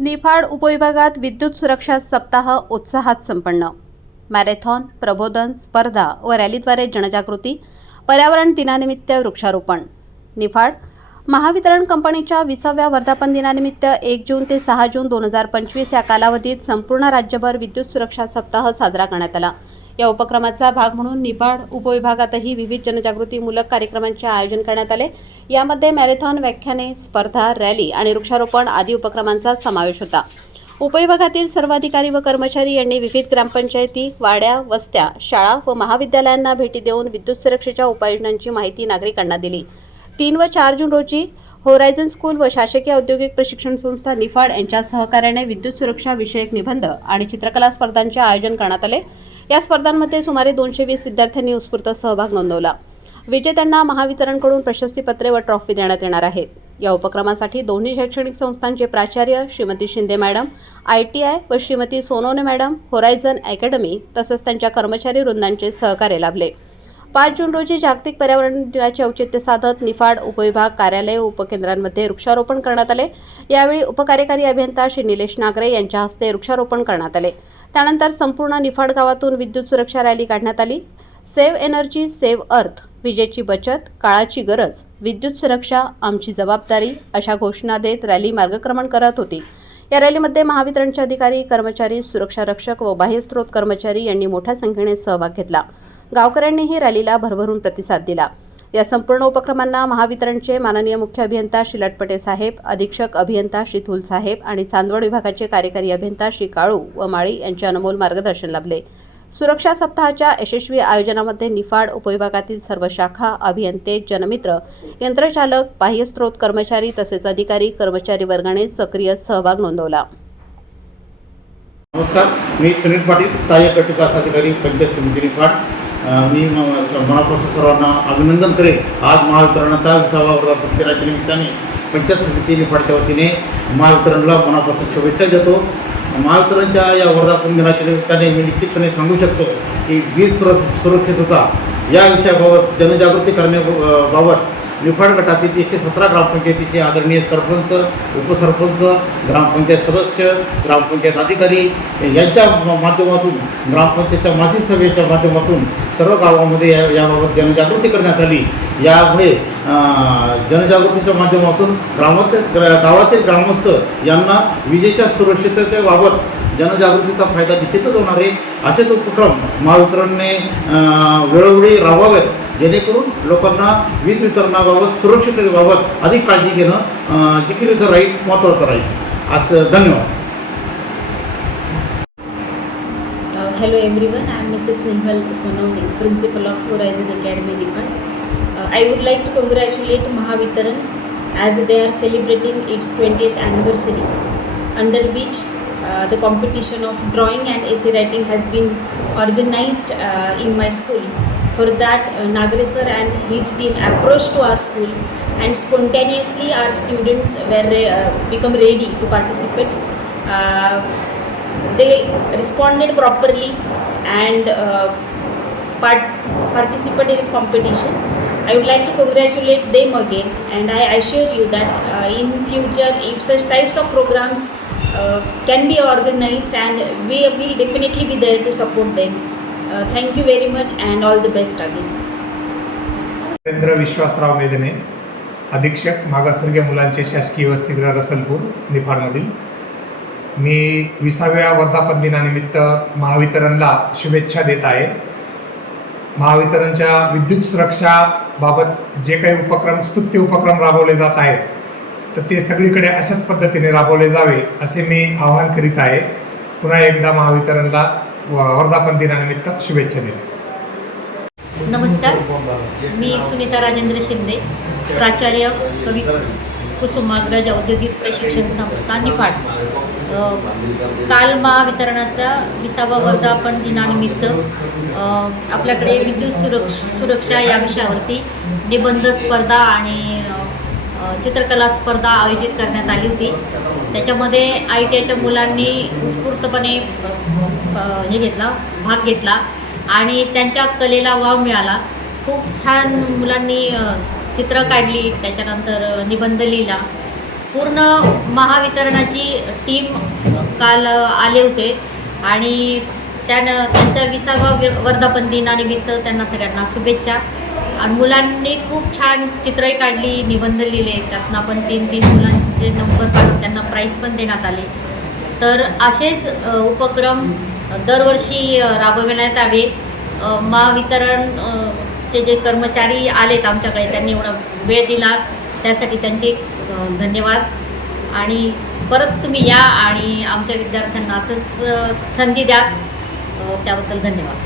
निफाड उपविभागात विद्युत सुरक्षा सप्ताह उत्साहात संपन्न. मॅरेथॉन प्रबोधन स्पर्धा व रॅलीद्वारे जनजागृती पर्यावरण दिनानिमित्त वृक्षारोपण. निफाड महावितरण कंपनीच्या विसाव्या वर्धापन दिनानिमित्त एक जून ते सहा जून दोन हजार पंचवीस या कालावधीत संपूर्ण राज्यभर विद्युत सुरक्षा सप्ताह साजरा करण्यात आला. या उपक्रमाचा भाग म्हणून निफाड उपविभागातही विविध जनजागृतीमूलक कार्यक्रमांचे आयोजन करण्यात आले. यामध्ये मॅरेथॉन व्याख्याने स्पर्धा रॅली आणि वृक्षारोपण आदी उपक्रमांचा समावेश होता. उपविभागातील सर्व अधिकारी व कर्मचारी यांनी विविध ग्रामपंचायती वाड्या वस्त्या शाळा व महाविद्यालयांना भेटी देऊन विद्युत सुरक्षेच्या उपाययोजनांची माहिती नागरिकांना दिली. तीन व चार जून रोजी होरायझन स्कूल व शासकीय औद्योगिक प्रशिक्षण संस्था निफाड यांच्या सहकार्याने विद्युत सुरक्षा विषयक निबंध आणि चित्रकला स्पर्धांचे आयोजन करण्यात आले. या स्पर्धांमध्ये सुमारे दोनशे वीस विद्यार्थ्यांनी उत्स्फूर्त सहभाग नोंदवला. विजेत्यांना महावितरणकडून प्रशस्तीपत्रे व ट्रॉफी देण्यात येणार आहेत. या उपक्रमासाठी दोन्ही शैक्षणिक संस्थांचे प्राचार्य Shrimati Shinde madam I T I व Shrimati Sonone madam Horizon Academy तसंच त्यांच्या कर्मचारी वृंदांचे सहकार्य लाभले. पाच जून रोजी जागतिक पर्यावरण दिनाचे औचित्य साधत निफाड उपविभाग कार्यालय उपकेंद्रांमध्ये वृक्षारोपण करण्यात आले. यावेळी उपकार्यकारी अभियंता श्री निलेश नागरे यांच्या हस्ते वृक्षारोपण करण्यात आले. त्यानंतर संपूर्ण निफाड गावातून विद्युत सुरक्षा रॅली काढण्यात आली. सेव्ह एनर्जी सेव्ह अर्थ विजेची बचत काळाची गरज विद्युत सुरक्षा आमची जबाबदारी अशा घोषणा देत रॅली मार्गक्रमण करत होती. या रॅलीमध्ये महावितरणचे अधिकारी कर्मचारी सुरक्षा रक्षक व बाह्यस्त्रोत कर्मचारी यांनी मोठ्या संख्येने सहभाग घेतला. गावकऱ्यांनीही रॅलीला भरभरून प्रतिसाद दिला. या संपूर्ण उपक्रमांना महावितरणचे माननीय मुख्य अभियंता श्री लटपटे साहेब अधीक्षक अभियंता श्री थुल साहेब आणि चांदवड विभागाचे कार्यकारी अभियंता श्री काळू व माळी यांचे अनमोल मार्गदर्शन लाभले. सुरक्षा सप्ताहाच्या यशस्वी आयोजनामध्ये निफाड उपविभागातील सर्व शाखा अभियंते जनमित्र यंत्रचालक बाह्यस्त्रोत कर्मचारी तसेच अधिकारी कर्मचारी वर्गाने सक्रिय सहभाग नोंदवला. नमस्कार मी सुनील पाटील सहाय्यक विकास अधिकारी पंचायत समिती निफाड. मी म- मनापासून सर्वांना अभिनंदन करेन आज महावितरणाचा विसावा वर्धापन दिनाच्या निमित्ताने पंचायत समिती निफाडच्या वतीने महावितरणला मनापासून शुभेच्छा देतो महावितरणच्या या वर्धापन दिनाच्या निमित्ताने मी निश्चितपणे सांगू शकतो की वीज सुर सुरक्षितता या विषयाबाबत जनजागृती करण्याबाबत निफाड गटातील एकशे सतरा ग्रामपंचायतीचे आदरणीय सरपंच उपसरपंच ग्रामपंचायत सदस्य ग्रामपंचायत अधिकारी यांच्या माध्यमातून ग्रामपंचायतच्या मासिक सभेच्या माध्यमातून सर्व गावामध्ये या याबाबत जनजागृती करण्यात आली. यामुळे जनजागृतीच्या माध्यमातून ग्रामातील ग्रा गावातील ग्रामस्थ यांना विजेच्या सुरक्षिततेबाबत जनजागृतीचा फायदा निश्चितच होणार आहे. असेच उपक्रम महावितरणने वेळोवेळी राबवावेत. जेणेकरून लोकांना वीज वितरणाबाबत सुरक्षिततेबाबत अधिक काळजी घेणं जिकिरीचं राहील महत्वाचं राहील. आज धन्यवाद. Hello every I am Mrs Snehal Sonawane principal of Horizon Academy निकाल I would like to congratulate Mahavitaran as they are celebrating its twenty eighth anniversary under which the competition of drawing and essay writing has been organize in my school For that, uh, Nagare sir and his team approached to our school and spontaneously our students were uh, become ready to participate. Uh, they responded properly and uh, part, participated in competition i would like to congratulate them again and i assure you that uh, in future if such types of programs uh, can be organized and we will definitely be there to support them thank you very much and all the best again Narendra Vishwasrao Medne अधीक्षक मागासवर्गीय मुलांचे शासकीय वसतिगृह रसलपूर निफाडमधील. मी विसाव्या वर्धापन दिनानिमित्त महावितरणला शुभेच्छा देत आहे. महावितरणच्या विद्युत सुरक्षाबाबत जे काही उपक्रम स्तुत्य उपक्रम राबवले जात आहेत तर ते सगळीकडे अशाच पद्धतीने राबवले जावे असे मी आवाहन करीत आहे. पुन्हा एकदा महावितरणला वर्धापन दिनानिमित्त शुभेच्छा देतो. नमस्कार मी सुनीता राजेंद्र शिंदे प्राचार्य कवी कुसुमाग्रज औद्योगिक प्रशिक्षण संस्था निफाड. काल महावितरणाचा विसावा वर्धापन दिनानिमित्त आपल्याकडे विद्युत सुरक्ष सुरक्षा या विषयावरती निबंध स्पर्धा आणि चित्रकला स्पर्धा आयोजित करण्यात आली होती. त्याच्यामध्ये आय टी आयच्या मुलांनी उत्स्फूर्तपणे हे घेतला भाग घेतला आणि त्यांच्या कलेला वाव मिळाला. खूप छान मुलांनी चित्र काढली त्याच्यानंतर निबंध लिहिला. पूर्ण महावितरणाची टीम काल आले होते आणि त्यानं त्यांच्या विसावा वर्धापन दिनानिमित्त त्यांना सगळ्यांना शुभेच्छा. आणि मुलांनी खूप छान चित्रही काढली निबंध लिहिले. त्यातनं पण तीन तीन मुलांचे नंबर काढून त्यांना प्राईज पण देण्यात आले. तर असेच उपक्रम दरवर्षी राबविण्यात यावे महावितरणचे महावितरण चे जे कर्मचारी आलेत आमच्याकडे त्यांनी एवढा वेळ दिला. त्यासाठी त्यांचे धन्यवाद. आणि परत तुम्ही या आणि आमच्या विद्यार्थ्यांना असंच संधी द्या. त्याबद्दल धन्यवाद.